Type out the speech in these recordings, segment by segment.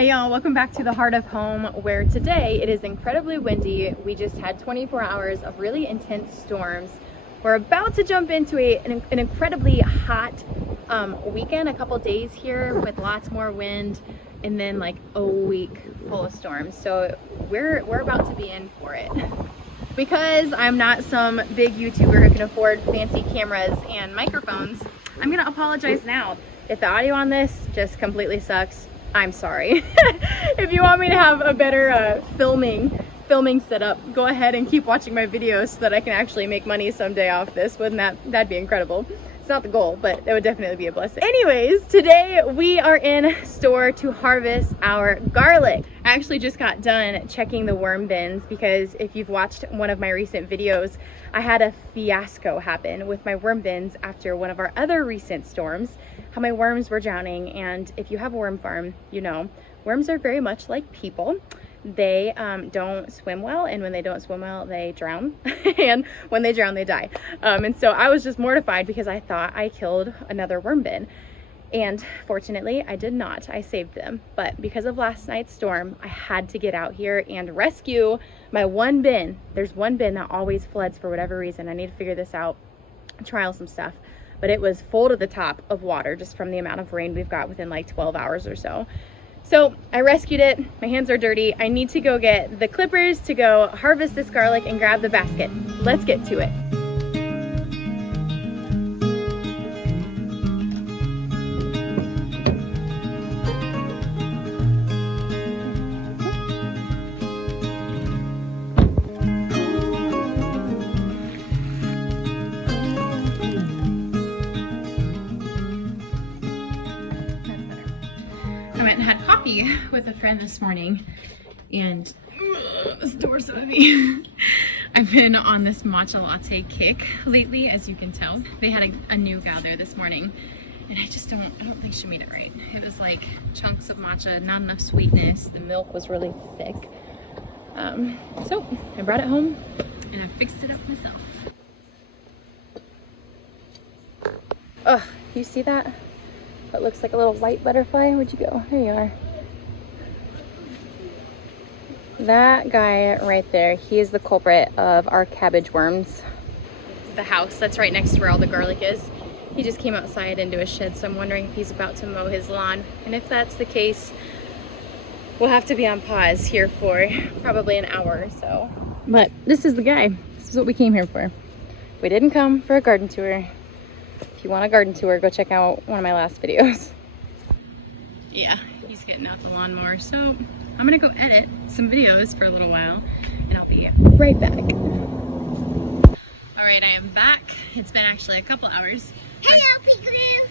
Hey y'all, welcome back to the heart of home, where today it is incredibly windy. We just had 24 hours of really intense storms. We're about to jump into an incredibly hot weekend, a couple days here with lots more wind, and then like a week full of storms. So we're about to be in for it. Because I'm not some big YouTuber who can afford fancy cameras and microphones, I'm gonna apologize now. If the audio on this just completely sucks, I'm sorry. If you want me to have a better filming setup, go ahead and keep watching my videos so that I can actually make money someday off this. Wouldn't that'd be incredible? It's not the goal, but it would definitely be a blessing. Anyways, today we are in store to harvest our garlic. I actually just got done checking the worm bins because if you've watched one of my recent videos, I had a fiasco happen with my worm bins after one of our other recent storms, how my worms were drowning. And if you have a worm farm, you know, worms are very much like people. They don't swim well, and when they don't swim well, they drown, and when they drown, they die. And so I was just mortified because I thought I killed another worm bin, and fortunately I did not. I saved them, but because of last night's storm, I had to get out here and rescue my one bin. There's one bin that always floods for whatever reason. I need to figure this out, trial some stuff, but it was full to the top of water just from the amount of rain we've got within like 12 hours or so. So I rescued it. My hands are dirty. I need to go get the clippers to go harvest this garlic and grab the basket. Let's get to it. I went and had coffee with a friend this morning, and this door's so heavy. I've been on this matcha latte kick lately, as you can tell. They had a new gal there this morning, and I don't think she made it right. It was like chunks of matcha, not enough sweetness. The milk was really thick. So I brought it home and I fixed it up myself. Ugh, you see that? It looks like a little white butterfly. Where'd you go? There you are. That guy right there, he is the culprit of our cabbage worms. The house that's right next to where all the garlic is, he just came outside into his shed, so I'm wondering if he's about to mow his lawn. And if that's the case, we'll have to be on pause here for probably an hour or so. But this is the guy. This is what we came here for. We didn't come for a garden tour. If you want a garden tour, go check out one of my last videos. Yeah, he's getting out the lawnmower. So I'm gonna go edit some videos for a little while, and I'll be right back. All right, I am back. It's been actually a couple hours. Hello, Peekaboo.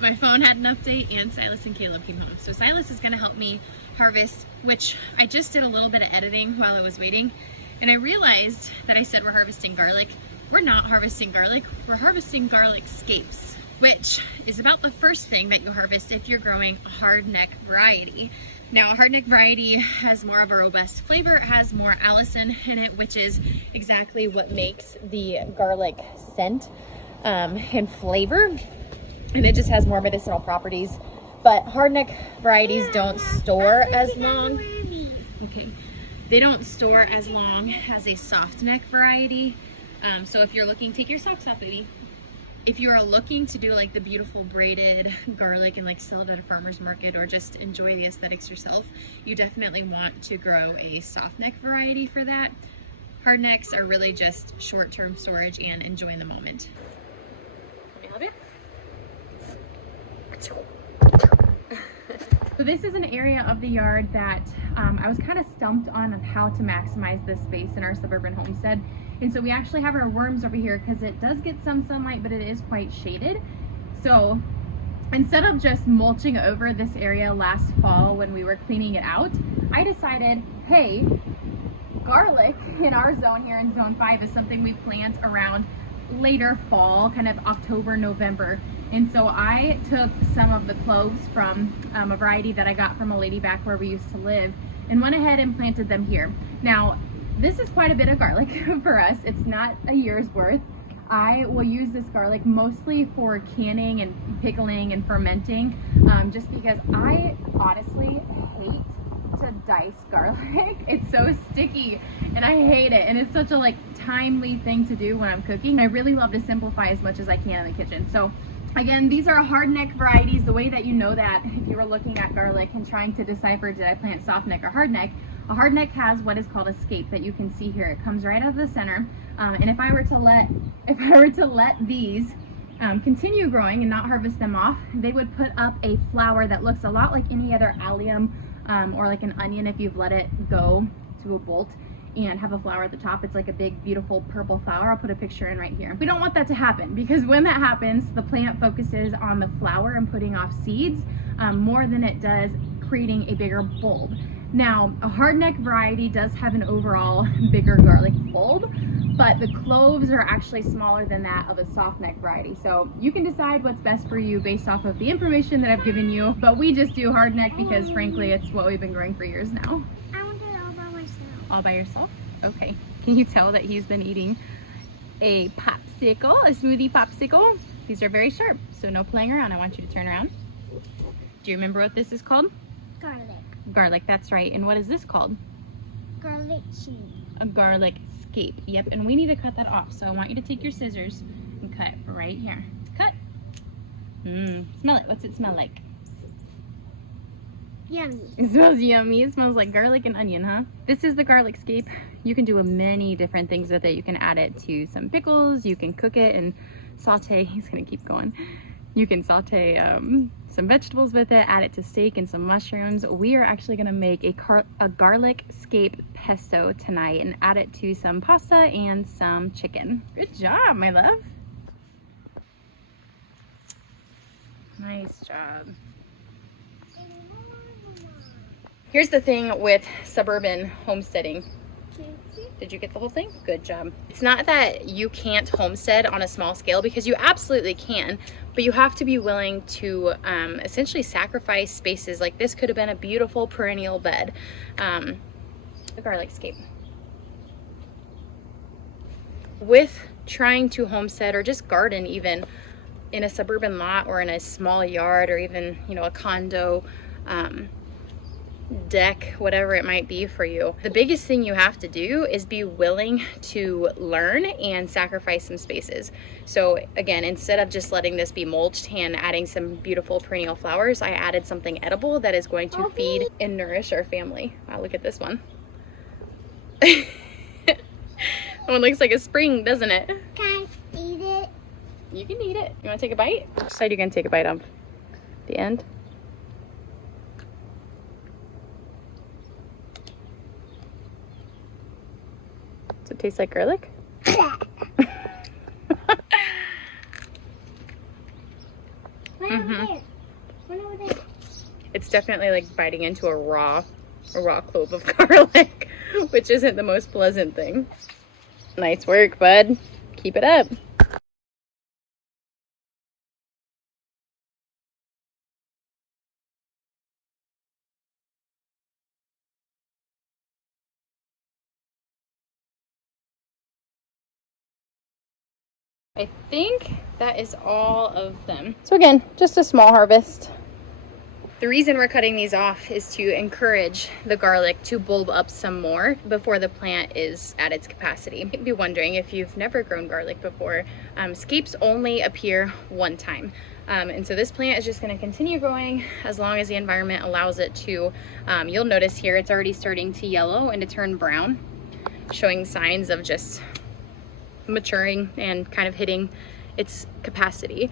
My phone had an update, and Silas and Caleb came home. So Silas is gonna help me harvest, which I just did a little bit of editing while I was waiting, and I realized that I said we're harvesting garlic. We're not harvesting garlic, we're harvesting garlic scapes, which is about the first thing that you harvest if you're growing a hardneck variety. Now, a hardneck variety has more of a robust flavor. It has more allicin in it, which is exactly what makes the garlic scent and flavor. And it just has more medicinal properties. But hardneck varieties don't store as long. Okay, they don't store as long as a soft neck variety. So if you're looking, take your socks off, baby. If you are looking to do like the beautiful braided garlic and like sell it at a farmer's market or just enjoy the aesthetics yourself, you definitely want to grow a soft neck variety for that. Hard necks are really just short-term storage and enjoy in the moment. Let me help you. So this is an area of the yard that I was kind of stumped on how to maximize this space in our suburban homestead. And so we actually have our worms over here because it does get some sunlight, but it is quite shaded. So instead of just mulching over this area last fall when we were cleaning it out, I decided, hey, garlic in our zone here in zone 5 is something we plant around later fall, kind of October, November. And so I took some of the cloves from a variety that I got from a lady back where we used to live and went ahead and planted them here. Now, this is quite a bit of garlic for us. It's not a year's worth. I will use this garlic mostly for canning and pickling and fermenting, just because I honestly hate to dice garlic. It's so sticky and I hate it, and it's such a like timely thing to do when I'm cooking. I really love to simplify as much as I can in the kitchen. So again, these are hard neck varieties. The way that you know that, if you were looking at garlic and trying to decipher, did I plant soft neck or hard neck, a hard neck has what is called a scape that you can see here. It comes right out of the center. And if I were to let these continue growing and not harvest them off, they would put up a flower that looks a lot like any other allium or like an onion if you've let it go to a bolt, and have a flower at the top. It's like a big beautiful purple flower. I'll put a picture in right here. We don't want that to happen, because when that happens, the plant focuses on the flower and putting off seeds more than it does creating a bigger bulb. Now, a hard neck variety does have an overall bigger garlic bulb, but the cloves are actually smaller than that of a soft neck variety. So you can decide what's best for you based off of the information that I've given you, but we just do hard neck because frankly, it's what we've been growing for years now. I want it all by myself. All by yourself? Okay. Can you tell that he's been eating a popsicle, a smoothie popsicle? These are very sharp, so no playing around. I want you to turn around. Do you remember what this is called? Garlic. Garlic, that's right. And what is this called? Garlic cheese. A garlic scape. Yep, and we need to cut that off. So I want you to take your scissors and cut right here. Cut. Smell it. What's it smell like? Yummy. It smells yummy. It smells like garlic and onion, huh? This is the garlic scape. You can do many different things with it. You can add it to some pickles. You can cook it and saute. He's gonna keep going. You can saute some vegetables with it, add it to steak and some mushrooms. We are actually gonna make a garlic scape pesto tonight and add it to some pasta and some chicken. Good job, my love. Nice job. Here's the thing with suburban homesteading. Did you get the whole thing? Good job. It's not that you can't homestead on a small scale, because you absolutely can, but you have to be willing to essentially sacrifice spaces. Like this could have been a beautiful perennial bed. The garlic scape. With trying to homestead or just garden even in a suburban lot or in a small yard or even, you know, a condo, deck, whatever it might be for you, the biggest thing you have to do is be willing to learn and sacrifice some spaces. So again, instead of just letting this be mulched and adding some beautiful perennial flowers, I added something edible that is going to feed and nourish our family. Wow, look at this one. That one looks like a spring, doesn't it? Can I eat it? You can eat it. You want to take a bite? Which side are you going to take a bite of? The end? Does it taste like garlic? It's definitely like biting into a raw clove of garlic, which isn't the most pleasant thing. Nice work, bud. Keep it up. I think that is all of them. So again, just a small harvest. The reason we're cutting these off is to encourage the garlic to bulb up some more before the plant is at its capacity. You might be wondering, if you've never grown garlic before, scapes only appear one time. And so this plant is just going to continue growing as long as the environment allows it to. You'll notice here it's already starting to yellow and to turn brown, showing signs of just maturing and kind of hitting its capacity.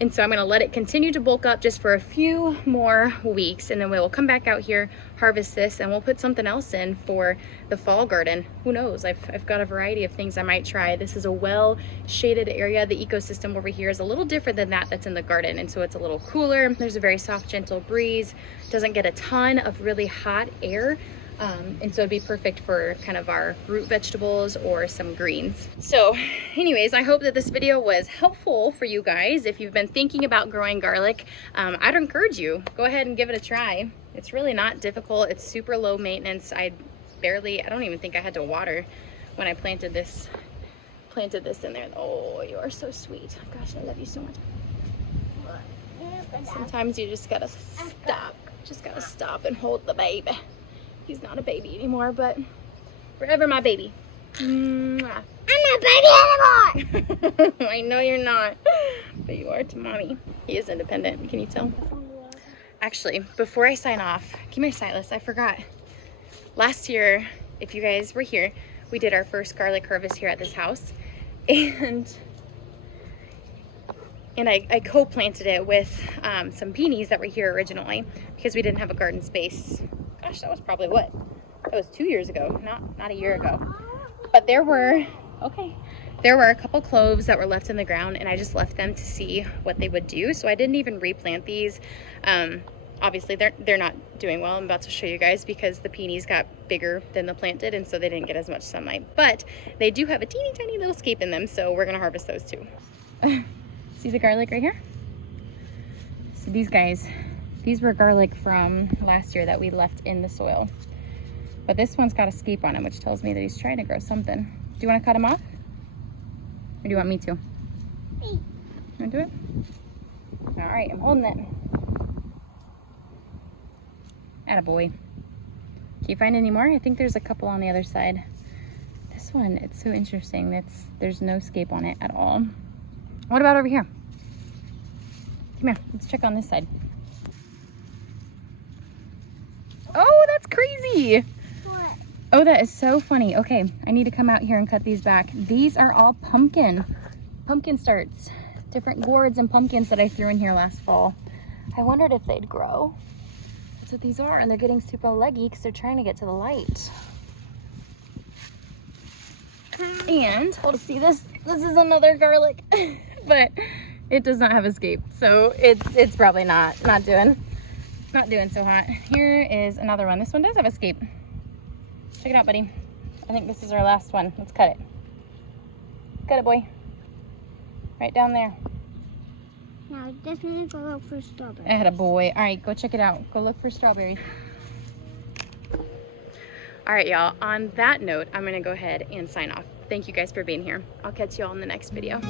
And so I'm going to let it continue to bulk up just for a few more weeks, and then we will come back out here, harvest this, and we'll put something else in for the fall garden. Who knows? I've got a variety of things I might try. This is a well shaded area. The ecosystem over here is a little different than that's in the garden, and so it's a little cooler. There's a very soft, gentle breeze. Doesn't get a ton of really hot air. And so it'd be perfect for kind of our root vegetables or some greens. So anyways, I hope that this video was helpful for you guys. If you've been thinking about growing garlic, I'd encourage you, go ahead and give it a try. It's really not difficult. It's super low maintenance. I don't even think I had to water when I planted this in there. Oh, you are so sweet. Gosh, I love you so much. Sometimes you just gotta stop. Just gotta stop and hold the baby. He's not a baby anymore, but forever my baby. Mwah. I'm not baby anymore. I know you're not, but you are to mommy. He is independent, can you tell? Actually, before I sign off, come here, Silas, I forgot. Last year, if you guys were here, we did our first garlic harvest here at this house, and I co-planted it with some peonies that were here originally because we didn't have a garden space. Gosh, that was probably what? That was 2 years ago, not a year ago. But there were a couple cloves that were left in the ground, and I just left them to see what they would do. So I didn't even replant these. Obviously they're not doing well. I'm about to show you guys because the peonies got bigger than the plant did, and so they didn't get as much sunlight. But they do have a teeny tiny little scape in them, so we're gonna harvest those too. See the garlic right here? So these were garlic from last year that we left in the soil. But this one's got a scape on him, which tells me that he's trying to grow something. Do you want to cut him off? Or do you want me to? Me. You want to do it? All right, I'm holding it. Attaboy. Can you find any more? I think there's a couple on the other side. This one, it's so interesting. There's no scape on it at all. What about over here? Come here, let's check on this side. Oh, that's crazy. What? Oh, that is so funny. Okay, I need to come out here and cut these back. These are all pumpkin starts. Different gourds and pumpkins that I threw in here last fall. I wondered if they'd grow. That's what these are, and they're getting super leggy because they're trying to get to the light. And, well, to see this is another garlic, but it does not have a scape, so it's probably not doing so hot. Here is another one. This one does have a scape. Check it out, buddy. I think this is our last one. Let's cut it. Cut it, boy. Right down there. Now, just need to go look for strawberries. Attaboy. All right, go check it out. Go look for strawberries. All right, y'all. On that note, I'm going to go ahead and sign off. Thank you guys for being here. I'll catch you all in the next video.